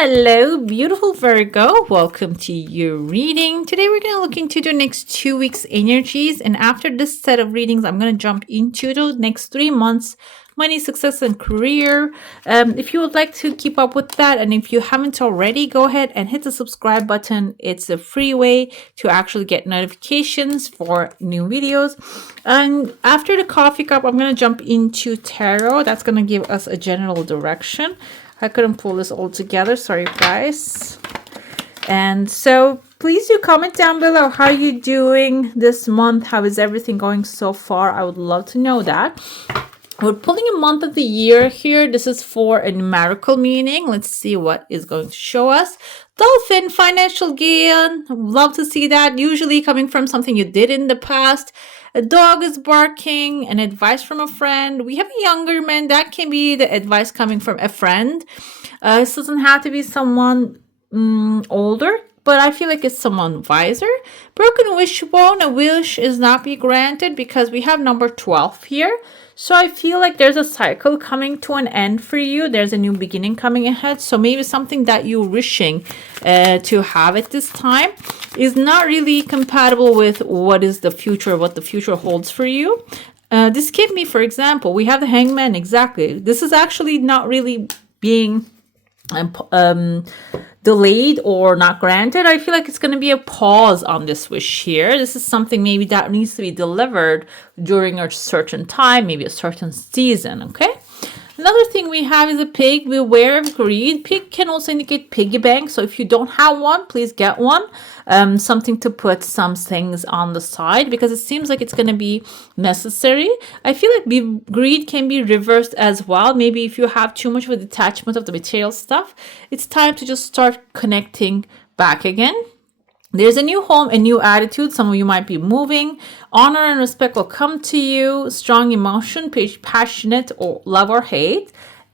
Hello, beautiful Virgo. Welcome to your reading. Today we're going to look into the next 2 weeks' energies. And after this set of readings, I'm going to jump into the next 3 months money, success, and career. If you would like to keep up with that, and if you haven't already, go ahead and hit the subscribe button. It's a free way to actually get notifications for new videos. And after the coffee cup, I'm going to jump into tarot. That's going to give us a general direction. I couldn't pull this all together. Sorry, guys. And so please do comment down below. How are you doing this month? How is everything going so far? I would love to know that. We're pulling a month of the year here. This is for a numerical meaning. Let's see what is going to show us. Dolphin, financial gain. Love to see that. Usually coming from something you did in the past. A dog is barking, an advice from a friend. We have a younger man. That can be the advice coming from a friend. This doesn't have to be someone older, but I feel like it's someone wiser. Broken wishbone, a wish is not be granted because we have number 12 here. So I feel like there's a cycle coming to an end for you. There's a new beginning coming ahead. So maybe something that you're wishing to have at this time is not really compatible with what is the future, what the future holds for you. This can be, for example, we have the hangman. Exactly. This is actually not really being delayed or not granted. I feel like it's going to be a pause on this wish here. This is something maybe that needs to be delivered during a certain time, maybe a certain season. Okay. Another thing we have is a pig. Beware of greed. Pig can also indicate piggy bank. So if you don't have one, please get one. Something to put some things on the side because it seems like it's going to be necessary. I feel like greed can be reversed as well. Maybe if you have too much of a detachment of the material stuff, it's time to just start connecting back again. There's a new home, a new attitude. Some of you might be moving. Honor and respect will come to you. Strong emotion, passionate or love or hate.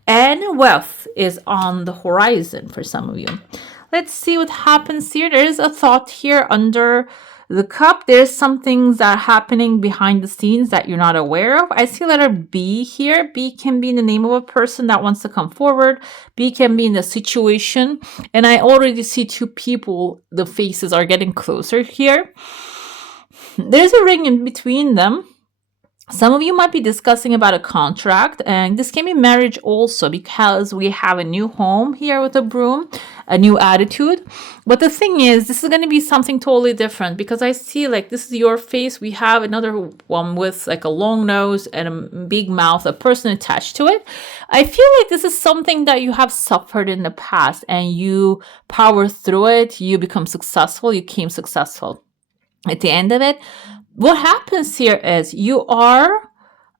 And wealth is on the horizon for some of you. Let's see what happens here. There is a thought here under the cup. There's some things that are happening behind the scenes that you're not aware of. I see letter B here. B can be in the name of a person that wants to come forward. B can be in the situation. And I already see two people. The faces are getting closer here. There's a ring in between them. Some of you might be discussing about a contract, and this can be marriage also because we have a new home here with a broom, a new attitude. But the thing is, this is going to be something totally different because I see like this is your face. We have another one with like a long nose and a big mouth, a person attached to it. I feel like this is something that you have suffered in the past and you power through it. You become successful. You became successful at the end of it. What happens here is you are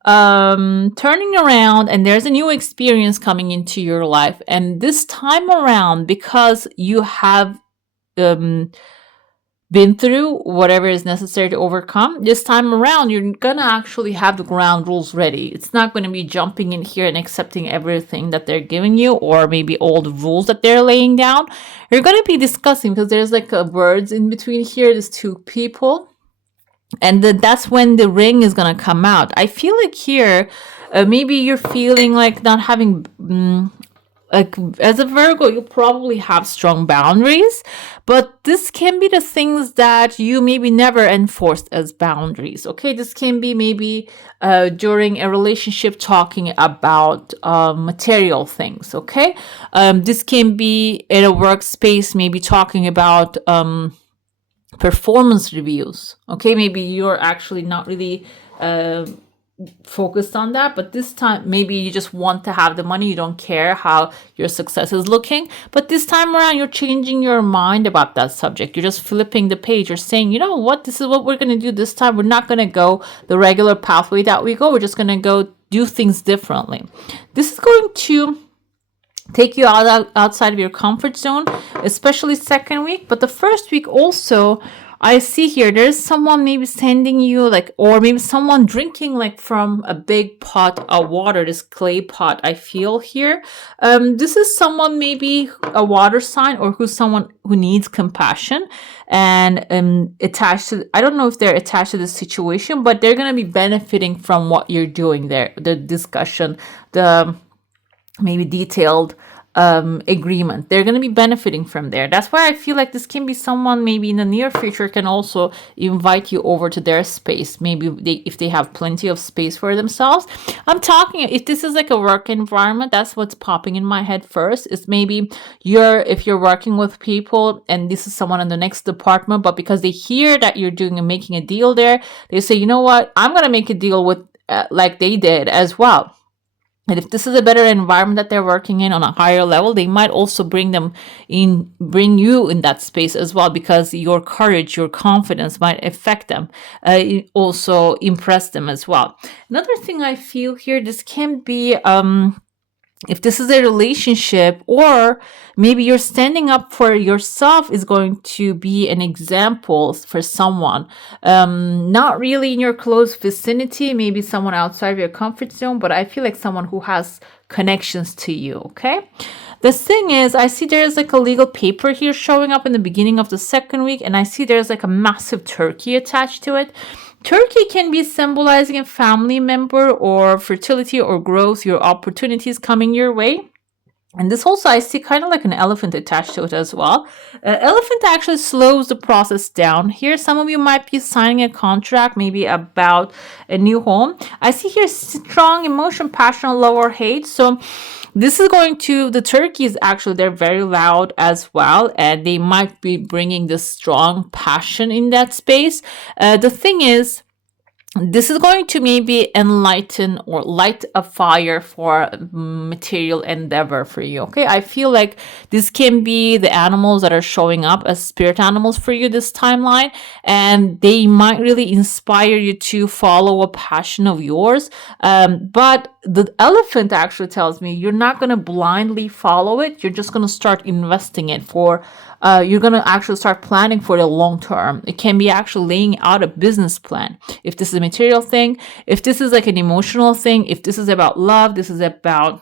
turning around and there's a new experience coming into your life. And this time around, because you have been through whatever is necessary to overcome, this time around, you're going to actually have the ground rules ready. It's not going to be jumping in here and accepting everything that they're giving you or maybe all the rules that they're laying down. You're going to be discussing because there's like words in between here. There's two people. And that's when the ring is going to come out. I feel like here, maybe you're feeling like not having, like as a Virgo, you probably have strong boundaries. But this can be the things that you maybe never enforced as boundaries. Okay, this can be maybe during a relationship talking about material things. Okay, this can be in a workspace, maybe talking about performance reviews. Okay, maybe you're actually not really focused on that, but this time maybe you just want to have the money. You don't care how your success is looking, but this time around you're changing your mind about that subject. You're just flipping the page. You're saying, you know what, this is what we're going to do this time. We're not going to go the regular pathway that we go. We're just going to go do things differently. This is going to take you outside of your comfort zone, especially second week. But the first week also, I see here, there's someone maybe sending you like, or maybe someone drinking like from a big pot of water, this clay pot I feel here. This is someone maybe a water sign or who's someone who needs compassion and attached to, I don't know if they're attached to the situation, but they're going to be benefiting from what you're doing there. The discussion, the maybe detailed agreement. They're going to be benefiting from there. That's why I feel like this can be someone maybe in the near future can also invite you over to their space. Maybe if they have plenty of space for themselves. I'm talking, if this is like a work environment, that's what's popping in my head first. Is maybe if you're working with people and this is someone in the next department, but because they hear that you're doing and making a deal there, they say, you know what, I'm going to make a deal with like they did as well. And if this is a better environment that they're working in on a higher level, they might also bring you in that space as well, because your courage, your confidence might affect them, also impress them as well. Another thing I feel here, this can be if this is a relationship, or maybe you're standing up for yourself, is going to be an example for someone, not really in your close vicinity, maybe someone outside of your comfort zone, but I feel like someone who has connections to you. Okay. The thing is, I see there's like a legal paper here showing up in the beginning of the second week, and I see there's like a massive turkey attached to it. Turkey can be symbolizing a family member or fertility or growth, your opportunities coming your way. And this also, I see kind of like an elephant attached to it as well. Elephant actually slows the process down here. Some of you might be signing a contract, maybe about a new home. I see here strong emotion, passion, love, or hate. So this is going to, the turkeys actually, they're very loud as well, and they might be bringing this strong passion in that space. The thing is, this is going to maybe enlighten or light a fire for material endeavor for you. Okay, I feel like this can be the animals that are showing up as spirit animals for you this timeline, and they might really inspire you to follow a passion of yours. But the elephant actually tells me you're not going to blindly follow it. You're just going to start investing it for you're going to actually start planning for the long term. It can be actually laying out a business plan. If this is a material thing, if this is like an emotional thing, if this is about love, this is about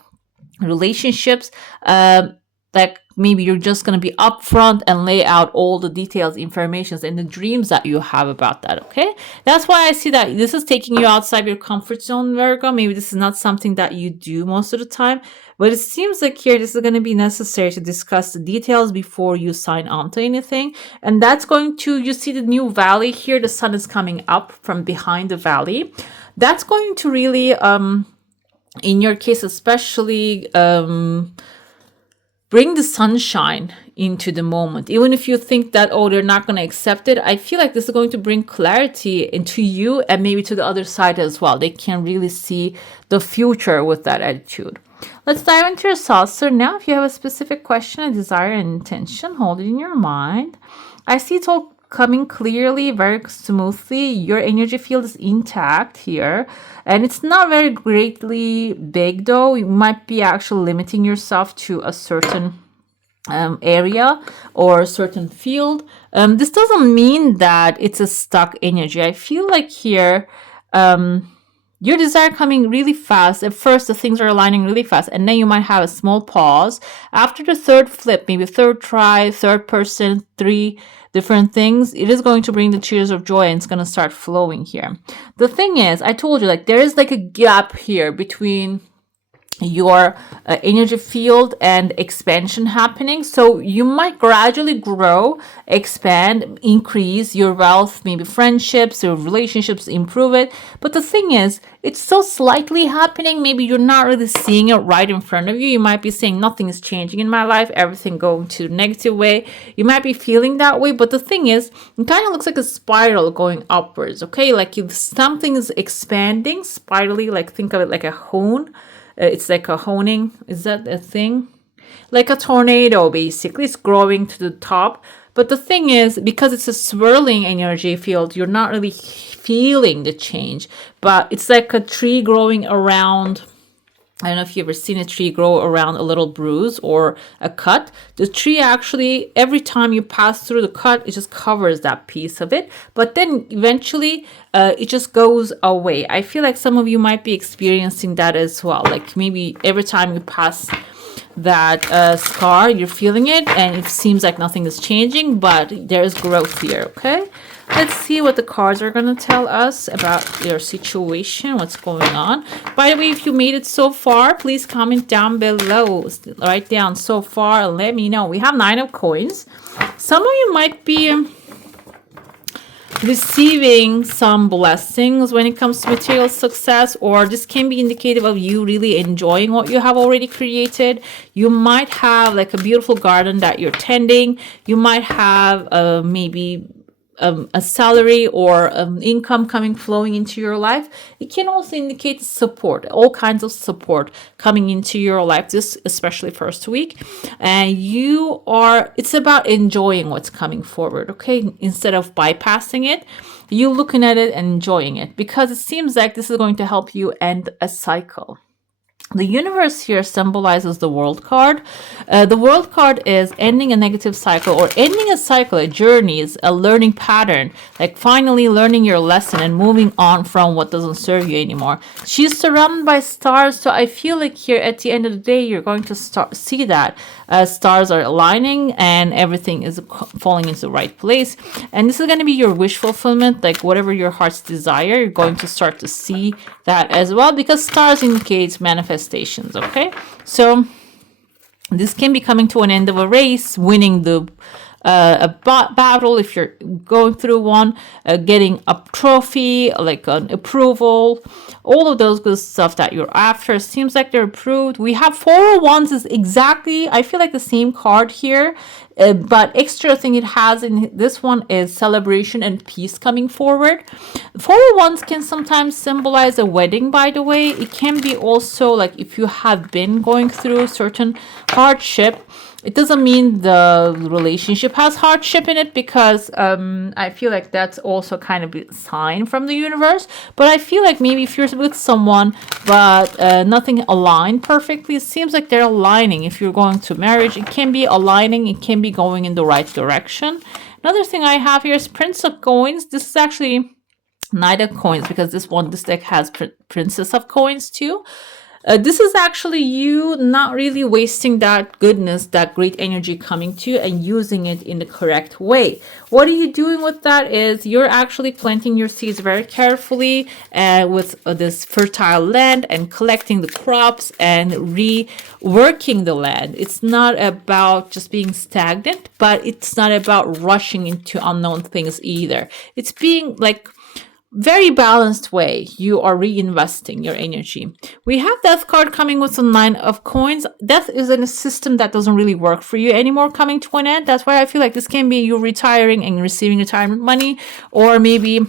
relationships, like maybe you're just going to be upfront and lay out all the details, informations, and the dreams that you have about that. Okay, that's why I see that this is taking you outside your comfort zone, Virgo. Maybe this is not something that you do most of the time, but it seems like here this is going to be necessary to discuss the details before you sign on to anything. And that's going to, you see the new valley here, the sun is coming up from behind the valley. That's going to really, in your case especially, bring the sunshine into the moment. Even if you think that, oh, they're not going to accept it, I feel like this is going to bring clarity into you and maybe to the other side as well. They can really see the future with that attitude. Let's dive into your saucer now. If you have a specific question, a desire, and intention, hold it in your mind. I see it's all coming clearly, very smoothly. Your energy field is intact here, and it's not very greatly big though. You might be actually limiting yourself to a certain area or a certain field. This doesn't mean that it's a stuck energy. I feel like here your desire coming really fast. At first, the things are aligning really fast, and then you might have a small pause. After the third flip, maybe third try, third person, 3 different things, it is going to bring the tears of joy, and it's going to start flowing here. The thing is, I told you, like, there is like a gap here between your energy field and expansion happening. So you might gradually grow, expand, increase your wealth, maybe friendships, your relationships, improve it. But the thing is, it's so slightly happening. Maybe you're not really seeing it right in front of you. You might be saying nothing is changing in my life, everything going to the negative way. You might be feeling that way. But the thing is, it kind of looks like a spiral going upwards. Okay, like if something is expanding spirally, like think of it like a hone. It's like a honing. Is that a thing? Like a tornado, basically. It's growing to the top. But the thing is, because it's a swirling energy field, you're not really feeling the change. But it's like a tree growing around. I don't know if you've ever seen a tree grow around a little bruise or a cut. The tree actually, every time you pass through the cut, it just covers that piece of it. But then eventually, it just goes away. I feel like some of you might be experiencing that as well. Like maybe every time you pass that scar. You're feeling it, and it seems like nothing is changing, but there's growth here, okay? Let's see what the cards are going to tell us about your situation, what's going on. By the way, if you made it so far, please comment down below. Write down so far and let me know. We have 9 of coins. Some of you might be receiving some blessings when it comes to material success, or this can be indicative of you really enjoying what you have already created. You might have like a beautiful garden that you're tending. You might have maybe a salary or income flowing into your life. It can also indicate support, all kinds of support coming into your life, this especially first week. And it's about enjoying what's coming forward, okay? Instead of bypassing it, you looking at it and enjoying it, because it seems like this is going to help you end a cycle. The universe here symbolizes the world card. The world card is ending a negative cycle, or ending a cycle, a journey, is a learning pattern, like finally learning your lesson and moving on from what doesn't serve you anymore. She's surrounded by stars, so I feel like here at the end of the day, you're going to see that stars are aligning and everything is falling into the right place. And this is going to be your wish fulfillment, like whatever your heart's desire, you're going to start to see that as well, because stars indicates manifestations, okay? So this can be coming to an end of a race, winning the battle if you're going through one, getting a trophy, like an approval, all of those good stuff that you're after. It seems like they're approved. We have 4 of Wands is exactly, I feel like the same card here, but extra thing it has in this one is celebration and peace coming forward. 4 of Wands can sometimes symbolize a wedding, by the way. It can be also like if you have been going through certain hardship. It doesn't mean the relationship has hardship in it, because I feel like that's also kind of a sign from the universe. But I feel like maybe if you're with someone but nothing aligned perfectly, it seems like they're aligning. If you're going to marriage, it can be aligning. It can be going in the right direction. Another thing I have here is Prince of Coins. This is actually Knight of Coins, because this deck has Princess of Coins too. This is actually you not really wasting that goodness, that great energy coming to you, and using it in the correct way. What are you doing with that is you're actually planting your seeds very carefully with this fertile land, and collecting the crops and reworking the land. It's not about just being stagnant, but it's not about rushing into unknown things either. It's being like very balanced way. You are reinvesting your energy. We have Death card coming with some 9 of coins. Death is in a system that doesn't really work for you anymore, coming to an end. That's why I feel like this can be you retiring and receiving retirement money, or maybe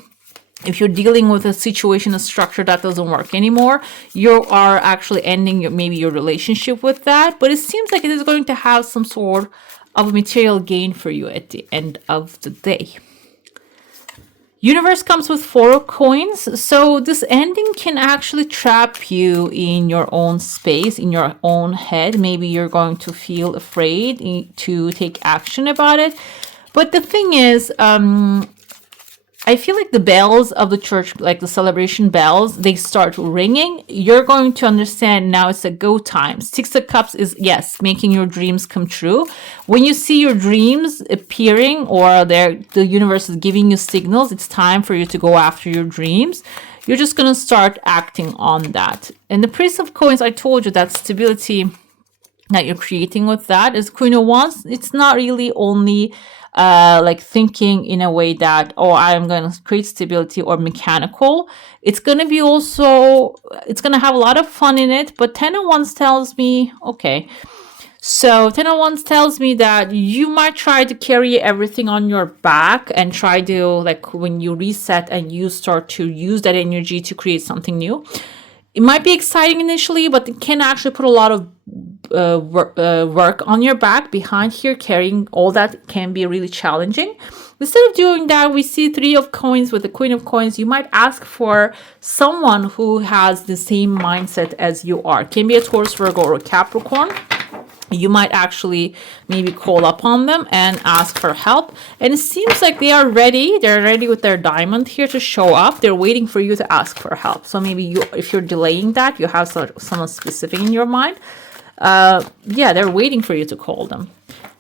if you're dealing with a situation, a structure that doesn't work anymore, you are actually ending maybe your relationship with that. But it seems like it is going to have some sort of material gain for you at the end of the day. Universe comes with 4 of coins. So this ending can actually trap you in your own space, in your own head. Maybe you're going to feel afraid to take action about it. But the thing is, I feel like the bells of the church, like the celebration bells, they start ringing. You're going to understand now it's a go time. 6 of Cups is, yes, making your dreams come true. When you see your dreams appearing, or the universe is giving you signals, it's time for you to go after your dreams. You're just going to start acting on that. And the Prince of Coins, I told you that stability that you're creating with that is Queen of Wands. It's not really only like thinking in a way that, oh, I'm going to create stability or mechanical. It's going to be also, it's going to have a lot of fun in it. But 10 of Wands tells me, okay, so 10 of Wands tells me that you might try to carry everything on your back and try to, like, when you reset and you start to use that energy to create something new. It might be exciting initially, but it can actually put a lot of work on your back behind here. Carrying all that can be really challenging. Instead of doing that, we see 3 of coins with the Queen of Coins. You might ask for someone who has the same mindset as you are. Can be a Taurus, Virgo, or a Capricorn. You might actually maybe call upon them and ask for help. And it seems like they are ready. They're ready with their diamond here to show up. They're waiting for you to ask for help. So maybe if you're delaying that, you have someone specific in your mind. Yeah, they're waiting for you to call them.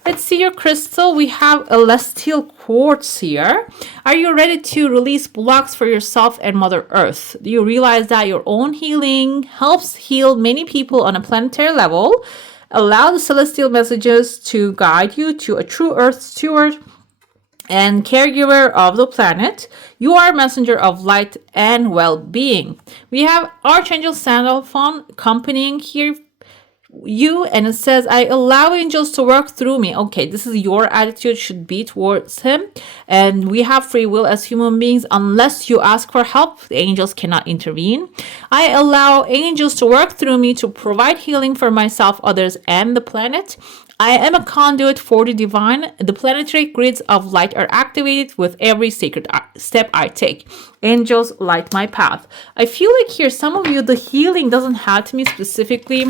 Let's see your crystal. We have celestial quartz here. Are you ready to release blocks for yourself and Mother Earth? Do you realize that your own healing helps heal many people on a planetary level? Allow the celestial messages to guide you to a true Earth steward and caregiver of the planet. You are a messenger of light and well-being. We have Archangel Sandalphon accompanying here you, and it says, I allow angels to work through me. Okay, this is your attitude should be towards him. And we have free will as human beings. Unless you ask for help, the angels cannot intervene. I allow angels to work through me to provide healing for myself, others, and the planet. I am a conduit for the divine. The planetary grids of light are activated with every sacred step I take. Angels light my path. I feel like here, some of you, the healing doesn't have to be specifically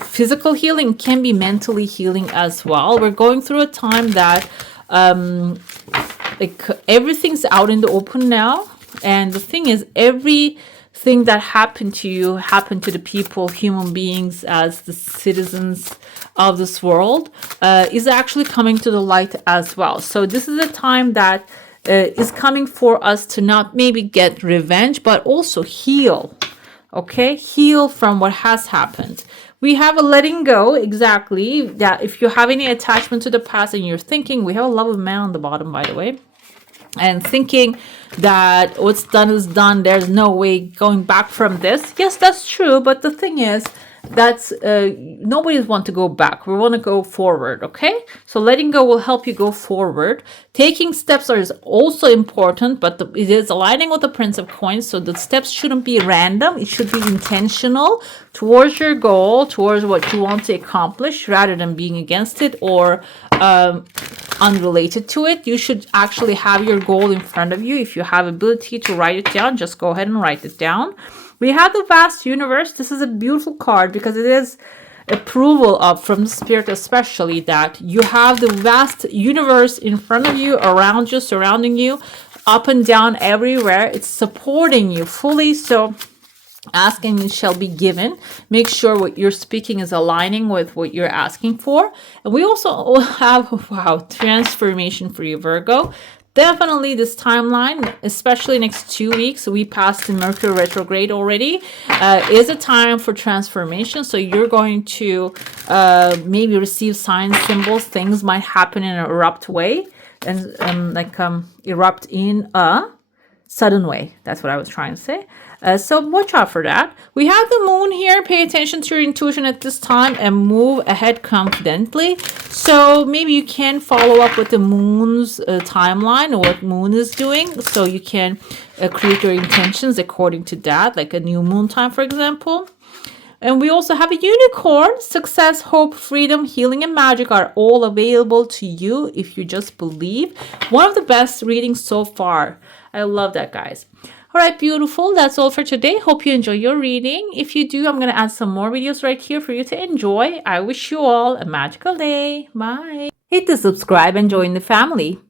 physical healing, can be mentally healing as well. We're going through a time that like everything's out in the open now, and the thing is, everything that happened to you happened to the people, human beings, as the citizens of this world, is actually coming to the light as well. So this is a time that is coming for us to not maybe get revenge, but also heal. Okay, heal from what has happened. We have a letting go, exactly, that if you have any attachment to the past and you're thinking, we have a love of man on the bottom, by the way, and thinking that what's done is done, there's no way going back from this. Yes, that's true, but the thing is, that's nobody's want to go back. We want to go forward. Okay, so letting go will help you go forward. Taking steps is also important, but it is aligning with the Prince of Coins, so the steps shouldn't be random. It should be intentional towards your goal, towards what you want to accomplish, rather than being against it or unrelated to it. You should actually have your goal in front of you. If you have ability to write it down, just go ahead and write it down. We have the vast universe. This is a beautiful card because it is approval of from the spirit, especially that you have the vast universe in front of you, around you, surrounding you, up and down everywhere. It's supporting you fully. So asking it shall be given. Make sure what you're speaking is aligning with what you're asking for. And we also have, wow, transformation for you, Virgo. Definitely this timeline, especially next 2 weeks, we passed the Mercury retrograde already, is a time for transformation. So you're going to maybe receive signs, symbols, things might happen in an erupt way, and erupt in a sudden way. That's what I was trying to say. So watch out for that. We have the moon here. Pay attention to your intuition at this time and move ahead confidently. So maybe you can follow up with the moon's timeline or what moon is doing. So you can create your intentions according to that, like a new moon time, for example. And we also have a unicorn. Success, hope, freedom, healing, and magic are all available to you if you just believe. One of the best readings so far. I love that, guys. All right, beautiful. That's all for today. Hope you enjoy your reading. If you do, I'm going to add some more videos right here for you to enjoy. I wish you all a magical day. Bye. Hit the subscribe and join the family.